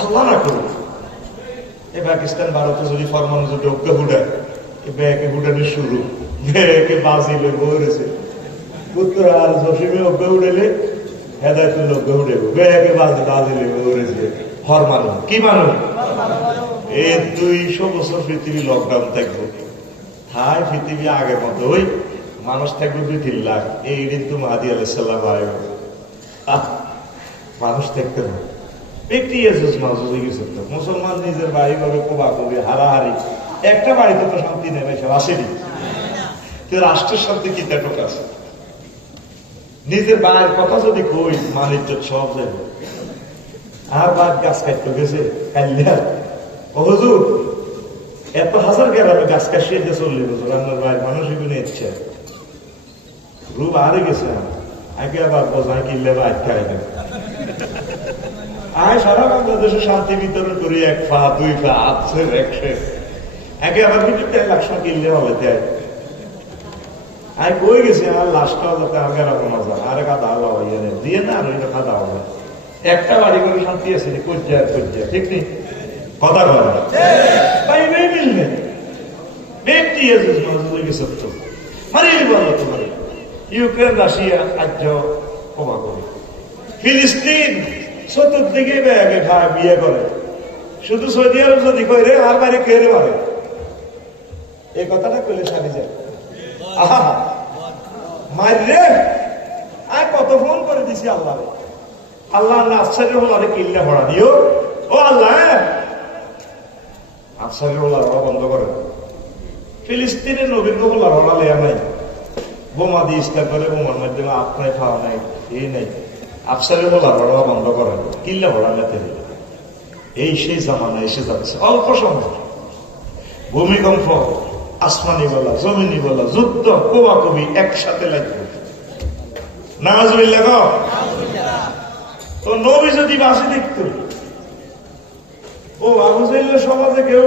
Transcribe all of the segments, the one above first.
আল্লাহ না করুক। এই পাকিস্তান ভারতে যদি ফরমান যদি হুডায় শুরু। ব্যাকে বাজি বইরেছে উত্তর আর জসিমে অজ্ঞা উড়েলে হেদায়তুল অজ্ঞা উড়েব ব্যাকে বাজি বাজি বইরেছে হর মানুষ এই বছর পৃথিবী লকডাউন থাকব। থাই পৃথিবী আগের মতো ওই মানুষ থাকবে দুই তিন লাখ। এই দিন তো মাহাদি আলাইসাল্লাম মানুষ থাকতে না মাজুজ হয়ে গেছে তো মুসলমান নিজের বাড়ি ভাবে কোবা কবি হারাহারি। একটা বাড়িতে তো শান্তি নেমে সব আসেনি। রাষ্ট্রের শান্তি কি তেটক আছে? নিজের বাড়ির কথা যদি কই মানিজ্য সব যাবে আর বাদ গাছ কাটতে গেছে কাল্লা ও হুজুর, এত হাজার গ্রামে গাছ কাশিয়ে যে চল্লিশ বছর, আপনার বাড়ির মানুষ এগুলো ইচ্ছে রূপ আরে গেছে। আগে আবার বোঝায় কিনলে বা আটকায় দেয় শান্তি বিতরণ করি এক পা দুই আছে একশো একে আবার কিন্তু তেল একশো কিনলে হবে আমি কই গেছি? আমার লাশটা যাতে আগে আর কাদা আল্লাহ ইয়ে দিয়ে না, আর ওইটা হবে। একটা বাড়ি করে শান্তি আছে করছে আর করছে ঠিক নেই? কথা কথা ভাই ভাই মিলবে ব্যক্তি আছে মজুরি গেছে তো। মানে বলো তোমার। ইউক্রেন, রাশিয়া কার্য ক্ষমা করে। ফিলিস্তিন চতুর্দিকে ব্যাগে বিয়ে করে। শুধু সৌদি আরব যদি কই রে, আর বাড়ি কে রে মারে এই কথাটা কইলে যায়। আহা আর কত ফোন করে দিছি আল্লাহ আল্লাহ আশ্চর্য হল আরে কিল্লা ভরা, দিও। ও আল্লাহ। আশ্চর্য হল বন্ধ করে। ফিলিস্তিনের নবীন হল আর হলা লেয়া নাই বোমা দিয়ে ইস্তার করে, বোমার মাধ্যমে আপনার খাওয়া নাই এই নাই। আফসারের বলা আর বন্ধ করে কিল্লা ভরা লেতে এই সেই জামানা এসে যাচ্ছে অল্প সময়। ভূমিকম্প, আসমানি বলা, জমিনি বলা, যুদ্ধ কোবা কবি একসাথে লাগবে। নাজবিল্লা গো। তো নবী যদি বাসে দেখত, ও আবু জাইল্লা সমাজে কেউ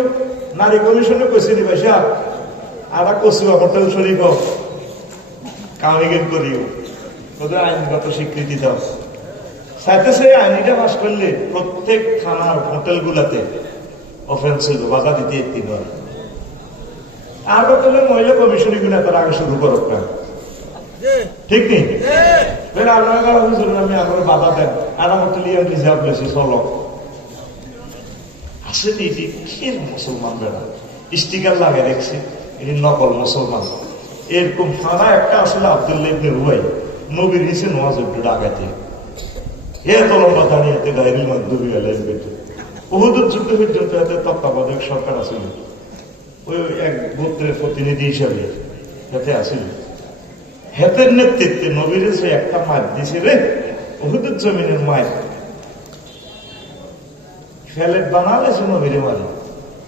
নারী কমিশনে কইছে নি পয়সা আর কসুয়া হোটেল শরীফ কামিগেন করিও। ওদের আইনগত স্বীকৃতি দাও। সাথে আইনিটা করলে প্রত্যেক থানার দিতে মহিলা কমিশন শুরু দেন। আসলে এটি মুসলমান স্টিকার লাগে দেখছে, এটি নকল মুসলমান। এরকম ফানা একটা আসলে আব্দুল্লাহ নবীর নিচে নোয়াজ একটু লম্বা এতে আসলে। হেতের নেতৃত্বে নবীর একটা মাছ দিছে রে, বহুদূর জমিনের মাছ ফেলেট বানালে সে নবীরে মারি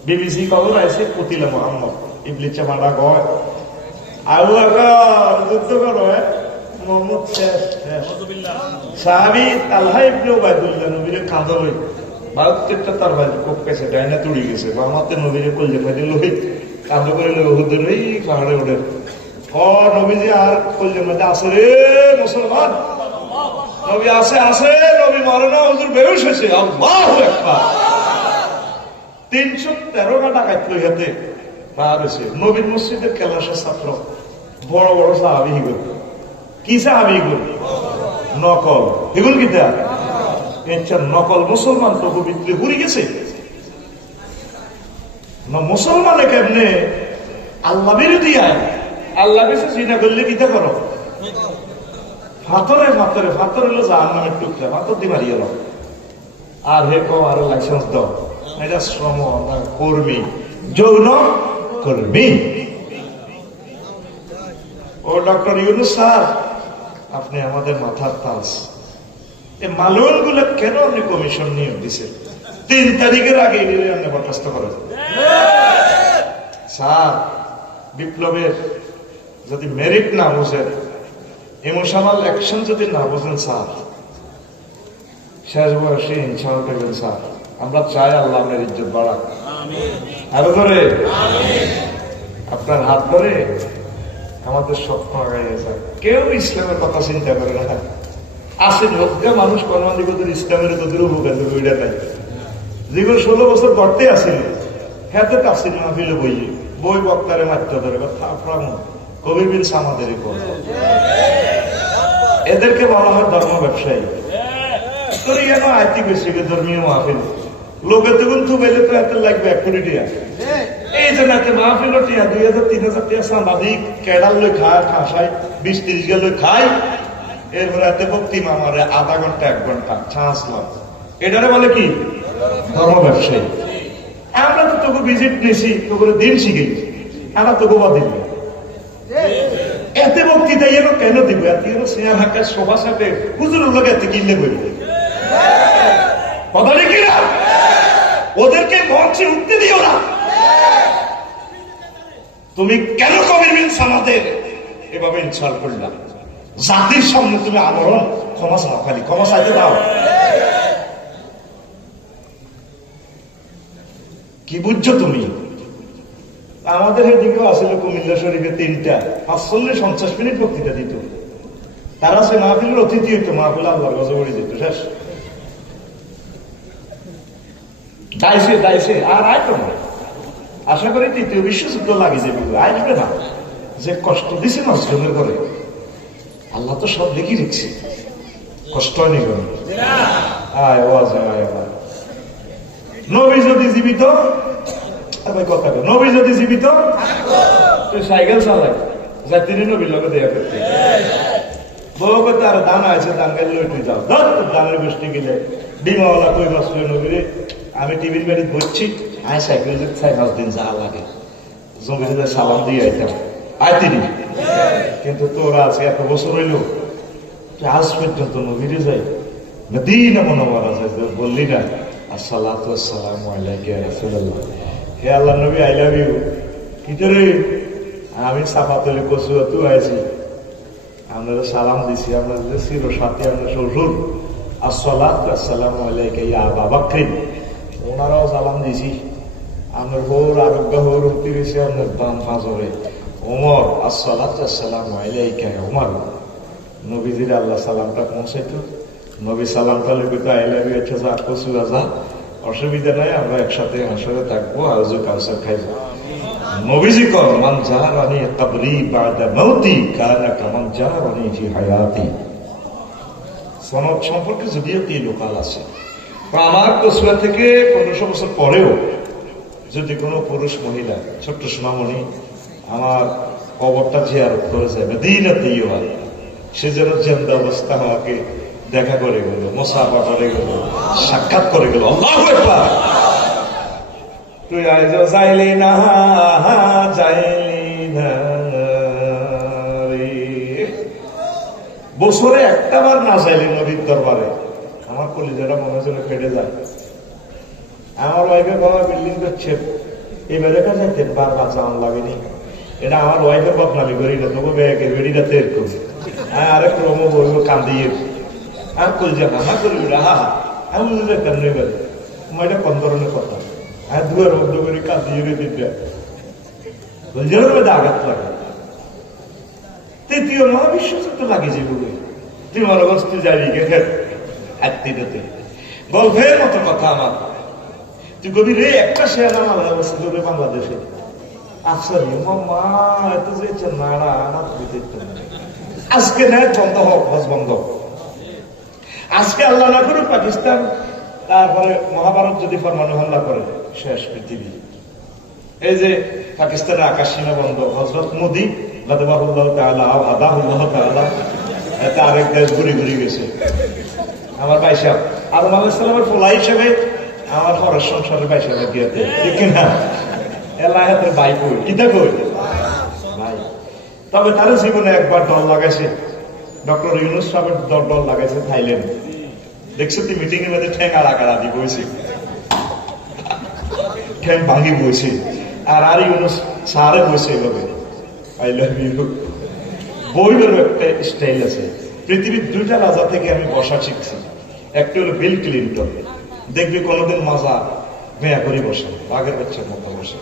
বিবিসি খবর আছে কতিলা মোহাম্মদ ইবলিচা মারা গয়। আবু আকর যুদ্ধ করো হ্যাঁ? মোহাম্মদ শেষ শেষ। সাহাবি তালহা ইবনে উবাইদুল্লাহ নবীরে কাঁদো লই। ভারতেরটা তার বাড়ি কোপ গেছে, ডাইনা গেছে। বা আমাদের নবীরে কলজে ফাইলে লই, কাঁদো করে লই ওহুদের এই পাহাড়ে ওঠে। ও নবীজি, আর কলজের মধ্যে মুসলমান। নবী আছে আছে, নবী মরে না, হুজুর বেহুশ হয়েছে। আল্লাহ একবার তিনশো তেরোটা টাকা তুই হাতে পার হয়েছে। নবীন মসজিদের কেলাসের ছাত্র, বড় বড় সাহাবি কি সাহাবি নকল। হিগুল কি দেয়া? এর নকল মুসলমান তো পবিত্র ঘুরে গেছে। মুসলমানে কেমনে? আল্লাহ বিরোধী আয় আল্লাহ বেশি চিন্তা করলে কিতা করো? ফাতরে ফাতরে, ফাতর হলো যার নামের টুকরা, ফাতর দি মারিয়ে আর হে কো আরও লাইসেন্স দাও। এটা শ্রম কর্মী। যৌন কর্মী। ও ডক্টর ইউনুস স্যার আপনি আমাদের মাথার তাজ। এই মালুনগুলো কেন আপনি কমিশন নিয়োগ দিছে তিন তারিখের আগে আপনি বরখাস্ত করেন। স্যার বিপ্লবের যদি মেরিট না বুঝেন ইমোশনাল অ্যাকশন যদি না বোঝেন স্যার শেষ বয়সে ইনশাল করবেন স্যার আমরা চাই আল্লাহ আপনার ইজ্জত বাড়াক। আরও ধরে। আপনার হাত ধরে আমাদের স্বপ্ন আগাইয়ে যায় কেউ ইসলামের কথা চিন্তা করে না। আসেন হত্যা মানুষ কর্মাধিপতির ইসলামের কতির উপকার ওইটা নাই? যেগুলো ষোলো বছর গড়তে আসিল হাতে তাফসির মাহফিল বই বই বক্তারে মাত্রা ধরে থাপড়াম। কবির বিন সামাদের এদেরকে বলা হয় ধর্ম ব্যবসায়ী। তোর কেন আইতি বেশি ধর্মীয় মাহফিল? লোকের তখন তু তো এত লাগবে, এক কোটি টিয়া এই যে মাহফিল টিয়া দুই হাজার, তিন হাজার টিয়া সাংবাদিক, কেডাল লই খায়, খাসাই, বিশ, তিরিশ গেল খাই এরপরে এত ভক্তি মামারে আধা ঘণ্টা, এক ঘণ্টা, চান্স লাভ এটারে বলে কি? ধর্ম ব্যবসায়ী। আমরা তো তোকে ভিজিট নিয়েছি, তোকে দিন শিখেছি আমরা তোকে বা দিব। এতে বক্তৃতা এর কেন দিব? এত এর সিয়ার হাঁকা সভা সাথে হুজুরের লোক এত কিনলে বলবে কথা নাকি না ওদেরকে মঞ্চে উঠতে দিও না। তুমি কেন কবির বিন সামাদের? এভাবে ইনসাল করলাম জাতির সামনে তুমি আমরণ ক্ষমা চাও, খালি ক্ষমা চাইতে দাও। কি বুঝছ তুমি? আমাদের এদিকেও আসলে কুমিল্লা শরীফে তিনটা, পাঁচচল্লিশ পঞ্চাশ মিনিট বক্তৃতা দিত। তারা সে মাহফিলের অতিথি হইতো মাহফিল আল্লাহ গজবড়ি যেত শেষ। দাইছে দাইছে, আর আইতো না আশা করি তৃতীয় বিশ্বযুদ্ধ লাগে যাবে আসবে না যে কষ্ট দিছে নজরুলের করে আল্লাহ তো সব দেখি রেখছে। কষ্ট আয় নবী যদি জীবিত কথা নবী যদি জীবিত সাইকেল চালাই। যা তিনি নবীর লোকে দেয়া করতে। বউ আর দান আছে দান গেলে লইতে যাও। ধর, তোর দানের গোষ্ঠী গেলে। ডিমাওয়ালা কই মাস নবীরে? আমি টিভির বাড়ি বসছি আয় সাইকেল যদি চাই পাঁচ দিন যা লাগে জমিতে সালাম দিয়ে আইতাম আয় তিনি কিন্তু তোরা আজকে এত বছর হইল আজ পর্যন্ত নবীরে যাই মদিনা মনোবরা যায় বললি না আসসালাতু আসসালামু আলাইকা রাসূলুল্লাহ হে আল্লাহ নবী আই লাভ ইউ আমি সাফাতলে কসু তু আইছি আমরা সালাম দিছি যে চির সাথে আমরা শ্বশুর আসসালাতু আসসালামু আলাইকা ইয়া আবা ওনারাও সালাম দিছি আমরা হোর আরোগ্য হোর গেছি আপনার বাম ফাজরে ওমর আসসালামু আলাইকা ওমর। নবীজির আল্লাহ সালামটা পৌঁছাইতো। নবী সালামটা লিখে তো আই লাভ আচ্ছা যা, কসু যা। অসুবিধা নাই, আমরা একসাথে হাসরে থাকব আজও কাউসার খাইবো। নবীজি কর মান জাহারানি কবরি বাদা মৌতি, কানা কামান জাহারানি জি হায়াতি। সনদ সম্পর্কে যদিও কি লোকাল আছে। আমার কসুয়া থেকে পনেরোশো বছর পরেও যদি কোনো পুরুষ মহিলা, ছোট্ট সোনামণি, আমার কবরটা জিয়ারত করে যায় দিনাতে ইয়া সে যেন জেন্দা অবস্থা আমাকে দেখা করে গেল, মোসাফা করে গেল, সাক্ষাৎ করে গেল তুই আজ যাইলি না যাইলি না বছরে একটা বার না যাইলি নদীর দরবারে, আমার কলিজাটা মনে হচ্ছিল ফেটে যায়। আমার ওয়াইফে বাবা বিল্ডিং করছে। এবারে যাইতেন বারবার যাওয়ান লাগেনি। এটা আমার ওয়াইফের বদনামি করি না তবু ব্যাগের বেড়িটা তের করি আরে ক্রম বলব কান্দিয়ে। আর কলজা না হা করি হা আমি বুঝলে কেন এবারে এটা কোন ধরনের কথা? আর দুয়ার বন্ধ করে কাঁদিয়ে রে দিতে। কলজার মধ্যে আঘাত লাগে। তৃতীয় মহাবিশ্বযুদ্ধ লাগে যেগুলো তুই মরবস্তু জানি গেছে একদিনতে গল্পের মতো কথা আমার। রে একটা শেয়ার আমার তোকে বাংলাদেশে। আফসার মা এত যে আমার আজকে বন্ধ হোক, হজ বন্ধ আজকে আল্লাহ না করুক, পাকিস্তান, তারপরে মহাভারত যদি ফরমানো হাল্লা করে, শেষ পৃথিবী। এই যে পাকিস্তানের আকাশ সীমা বন্ধ হজরত মোদী গাদবাহুল্লাহ তাআলা আদাহুল্লাহ তাআলা, এতে আরেক দেশ ঘুরি ঘুরি গেছে। আমার বাইশা আদম আলাইসালামের পোলা হিসেবে আমার খরচ সংসারের বাইশা লাগিয়েছে ঠিক না এলা হাতে বাই কই? কিতা কই? ভাই। তবে তার জীবনে একবার দল লাগাইছে। ডক্টর ইউনুস সাহেবের দল দল লাগাইছে থাইল্যান্ড। দেখছ তুই মিটিং এর মধ্যে ঠ্যাং আড়া কাড়া দি বইছে। ঠ্যাং ভাঙি বইছে। আর আর ইউনুস সারে বইছে এভাবে। আই লাভ ইউ বইবের একটা স্টাইল আছে। পৃথিবীর দুইটা রাজা থেকে আমি বসা শিখছি। একটা হলো বিল ক্লিন্টন। দেখবি কোনোদিন মাজা মেয়া করে বসে, বাঘের বাচ্চার মতো বসে।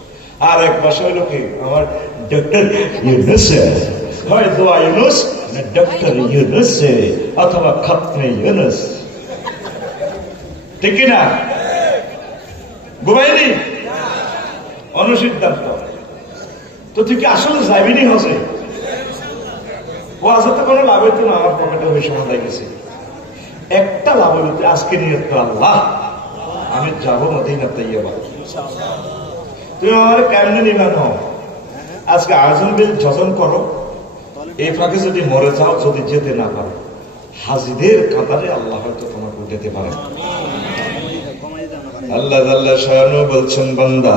আর এক বসা হইল কি, আমার ডক্টর ইউনুস হয় ডক্টর ইউনুস অথবা ইউনুস ঠিক না? ঘুমাইনি অনুসিদ্ধান্ত। তো তুই কি আসলে যাবিনি হসে ও কোনো লাভ হইতো না, আমার পকেটে ওই সময় হয়ে গেছে। একটা লাভ আজকে নিয়ে আল্লাহ। আমি যাব মদিনা তৈবা তুমি আমার কেমনে হও আজকে আয়োজন বিল যজন করো এই ফাঁকে যদি মরে যাও যদি যেতে না পারো হাজিদের কাতারে আল্লাহ হয়তো তোমাকে উঠাতে পারে। আল্লাহ আল্লাহ শাহানু বলছেন বান্দা